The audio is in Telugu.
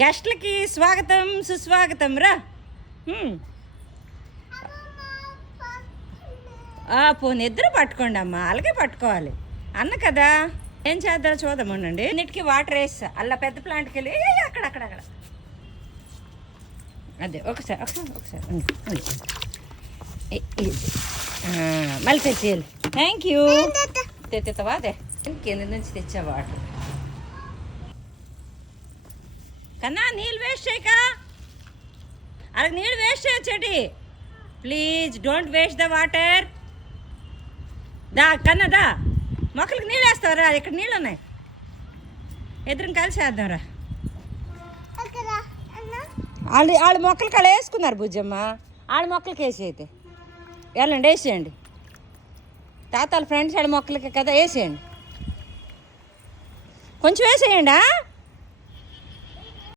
గెస్ట్లకి స్వాగతం సుస్వాగతం రా. పోనీ ఇద్దరు పట్టుకోండి అమ్మా, అలాగే పట్టుకోవాలి అన్న కదా. ఏం చేద్దాం చూద్దాం ఉండండి. అన్నిటికీ వాటర్ వేస్తా. అలా పెద్ద ప్లాంట్కి వెళ్ళి అక్కడ అదే ఒకసారి మళ్ళీ తెచ్చేయాలి. Thank you. తెత్తావా? అదే కింద నుంచి తెచ్చా వాటర్. కన్నా నీళ్ళు వేస్ట్ చేయక, అలాగే నీళ్ళు వేస్ట్ చేయొచ్చండి. Please don't waste the water. దా కన్నా దా, మొక్కలకి నీళ్ళు వేస్తావరా? ఇక్కడ నీళ్ళు ఉన్నాయి, ఇద్దరం కలిసి వేద్దాంరా. వాళ్ళ మొక్కలకి అలా వేసుకున్నారు బుజ్జమ్మ, వాళ్ళ మొక్కలకి వేసి అయితే వెళ్ళండి, వేసేయండి. తాతాల ఫ్రెండ్స్ వాళ్ళ మొక్కలకి కదా, వేసేయండి, కొంచెం వేసేయండి.